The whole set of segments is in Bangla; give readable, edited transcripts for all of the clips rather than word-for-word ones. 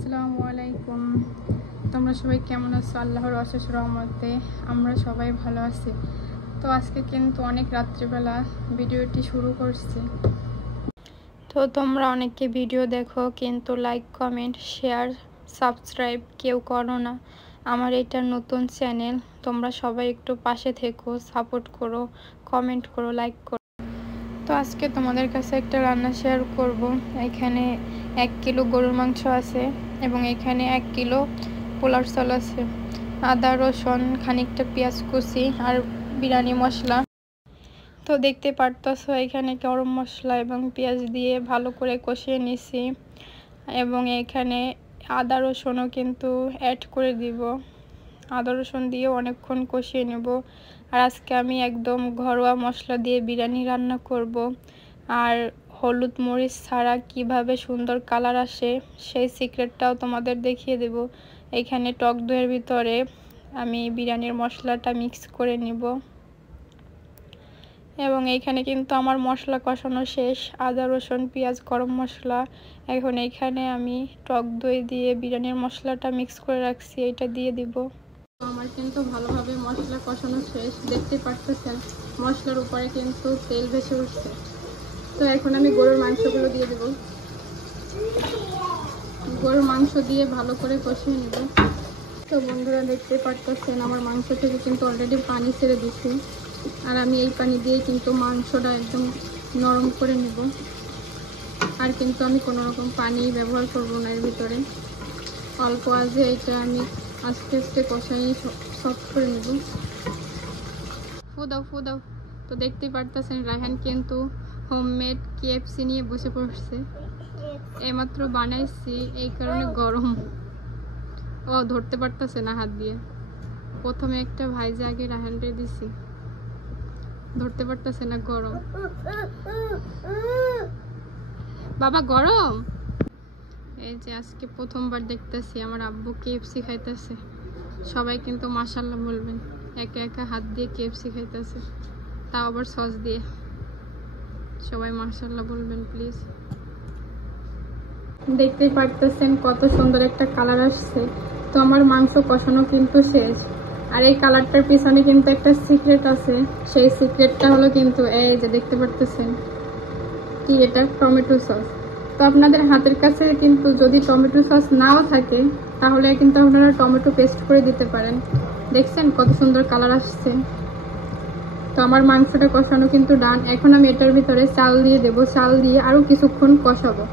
আসসালামু আলাইকুম। তোমরা সবাই কেমন আছো? আল্লাহর অশেষ রহমতে আমরা সবাই ভালো আছি। তো আজকে কিন্তু অনেক রাত্রিবেলা ভিডিওটি শুরু করছি। তো তোমরা অনেকে ভিডিও দেখো কিন্তু লাইক, কমেন্ট, শেয়ার, সাবস্ক্রাইব কেউ করো না। আমার এটা নতুন চ্যানেল, তোমরা সবাই একটু পাশে থেকো, সাপোর্ট করো, কমেন্ট করো, লাইক করো। তো আজকে তোমাদের কাছে একটা রান্না শেয়ার করব। এখানে 1 কিলো গরুর মাংস আছে এবং এখানে 1 কিলো পোলার চাল আছে, আদা, রসুন, খানিকটা পেঁয়াজ কুচি আর বিরিয়ানি মশলা। তো দেখতে পারতেছো এখানে গরম মশলা এবং পেঁয়াজ দিয়ে ভালো করে কষিয়ে নিছি এবং এখানে আদা রসুনও কিন্তু অ্যাড করে দিব। আদা রসুন দিয়ে অনেকক্ষণ কষিয়ে নেব। আর আজকে আমি একদম ঘরোয়া মশলা দিয়ে বিরিয়ানি রান্না করব। আর হলুদ মরিচ ছাড়া কিভাবে সুন্দর কালার আসে সেই সিক্রেটটাও তোমাদের দেখিয়ে দেব। এখানে টক দইয়ের ভিতরে আমি বিরিয়ানির মশলাটা মিক্স করে নিব এবং এইখানে কিন্তু আমার মশলা কষানো শেষ, আদা রসুন পেঁয়াজ গরম মশলা। এখন এইখানে আমি টক দই দিয়ে বিরিয়ানির মশলাটা মিক্স করে রাখছি, এটা দিয়ে দিব। আমার কিন্তু ভালোভাবে মশলা কষানো শেষ, দেখতে পাচ্ছেন মশলার উপরে কিন্তু তেল ভেসে উঠছে। তো এখন আমি গরুর মাংসগুলো দিয়ে দেব। গরুর মাংস দিয়ে ভালো করে কষিয়ে নেব। তো বন্ধুরা দেখতে পাচ্ছেন আমার মাংস থেকে কিন্তু অলরেডি পানি ছেড়ে দিচ্ছি। আর আমি এই পানি দিয়ে কিন্তু মাংসটা একদম নরম করে নেব। আর কিন্তু আমি কোনো রকম পানি ব্যবহার করব না এর ভিতরে। অল্প আজে এটা আমি আস্তে আস্তে কষাই সফট করে নেব। ফু দাও। তো দেখতে পারতেছেন রায়হান কিন্তু হোমমেড KFC নিয়ে বসে পড়ছে। এইমাত্র বানাইছি, এই কারণে গরম, ও ধরতে পারতেছে না হাত দিয়ে। প্রথমে একটা ভাইজা আগে রায়হানকে দিছি, ধরতে পারতেছে না, গরম বাবা, গরম। এই যে আজকে প্রথমবার দেখতেছি আমার আব্বু KFC খাইতেছে। সবাই কিন্তু মাশাআল্লাহ বলবেন, একা একা হাত দিয়ে KFC খাইতেছে, তাও আবার সস দিয়ে। সবাই মাশাআল্লাহ বলবেন প্লিজ। দেখতেই পারতেছেন কত সুন্দর একটা কালার আসছে। তো আমার মাংস কষানো কিন্তু শেষ। আর এই কালারটার পিছনে কিন্তু একটা সিক্রেট আছে। সেই সিক্রেটটা হলো কিন্তু এই যে দেখতে পারতেছেন কি, এটা টমেটো সস। তো আপনাদের হাতের কাছে কিন্তু যদি টমেটো সস নাও থাকে তাহলে কিন্তু আপনারা টমেটো পেস্ট করে দিতে পারেন। দেখছেন কত সুন্দর কালার আসছে। তো আমার মাংসটা কষানো কিন্তু ডান। এখন আমি এটার ভিতরে চাল দিয়ে দেব। চাল দিয়ে আরও কিছুক্ষণ কষাবো।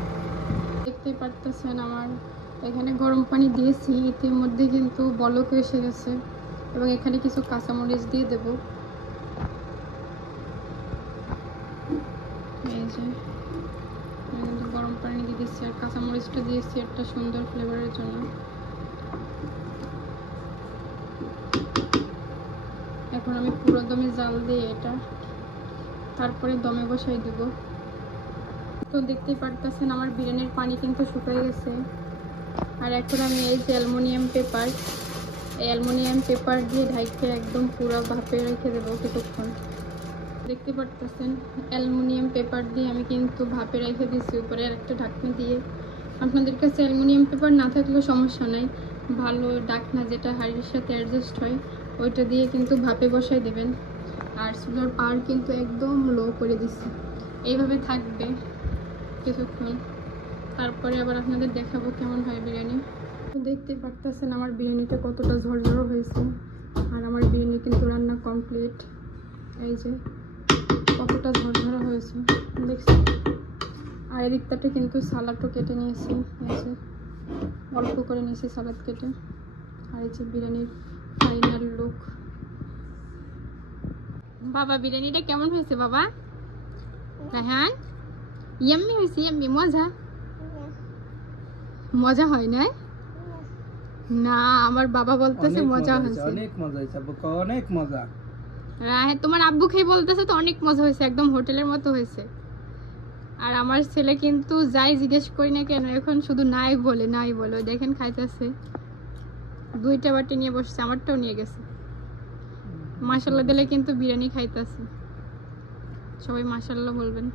দেখতেই পারতেছেন আমার এখানে গরম পানি দিয়েছি, ইতিমধ্যে কিন্তু বলক এসে গেছে এবং এখানে কিছু কাঁচামরিচ দিয়ে দেব। এই যে গরম পানি দিয়ে দিচ্ছি আর কাঁচামরিচটা দিয়েছি একটা সুন্দর ফ্লেভারের জন্য। এখন আমি পুরো দমে জাল দিয়ে এটা তারপরে দমে বসাই দেব। তো দেখতেই পারতেছেন আমার বিরিয়ানির পানি কিন্তু শুকিয়ে গেছে। আর এখন আমি এই যে অ্যালুমিনিয়াম পেপার দিয়ে ঢাইকে একদম পুরো ভাপে রেখে দেবো কিছুক্ষণ। দেখতে পারতেছেন অ্যালুমিনিয়াম পেপার দিয়ে আমি কিন্তু ভাপে রেখে দিচ্ছি উপরে আর একটা ঢাকনা দিয়ে। আপনাদের কাছে অ্যালুমিনিয়াম পেপার না থাকলেও সমস্যা নাই, ভালো ঢাকনা যেটা হাঁড়ির সাথে অ্যাডজাস্ট হয় ওইটা দিয়ে কিন্তু ভাপে বসাই দেবেন। আর চুলার পাওয়ার কিন্তু একদম লো করে দিচ্ছি, এইভাবে থাকবে কিছুক্ষণ, তারপরে আবার আপনাদের দেখাবো কেমন হয় বিরিয়ানি। দেখতে পারতেছেন আমার বিরিয়ানিটা কতটা ঝরঝর হয়েছে। আর আমার বিরিয়ানি কিন্তু রান্না কমপ্লিট। এই যে কতটা ঝরঝরা হয়েছে দেখছেন। আর এদিকটাতে কিন্তু সালাডও কেটে নিয়েছি, এই যে অল্প করে নিয়েছি সালাদ কেটে। আর এই যে বিরিয়ানির ফাইনাল লুক। বাবা বিরিয়ানিটা কেমন হয়েছে বাবা? রায়হান, ইয়াম্মি হয়েছে, ইয়াম্মি। মজা হয় না? না, আমার বাবা বলতেছে মজা হয়েছে, অনেক মজা হয়েছে, অনেক মজা। রায়হান তোমার আব্বু খেয়ে বলতেছে তো অনেক মজা হয়েছে, একদম হোটেলের মতো হয়েছে। আর আমার ছেলে কিন্তু যাই জিজ্ঞেস করি না কেন এখন শুধু নাই বলে। দেখেন খাইতেছে, 2টা বাটি নিয়ে বসছে, আমারটাও নিয়ে গেছে। মাশাআল্লাহ দিলে কিন্তু বিরিয়ানি খাইতেছে। সবাই মাশাআল্লাহ বলবেন।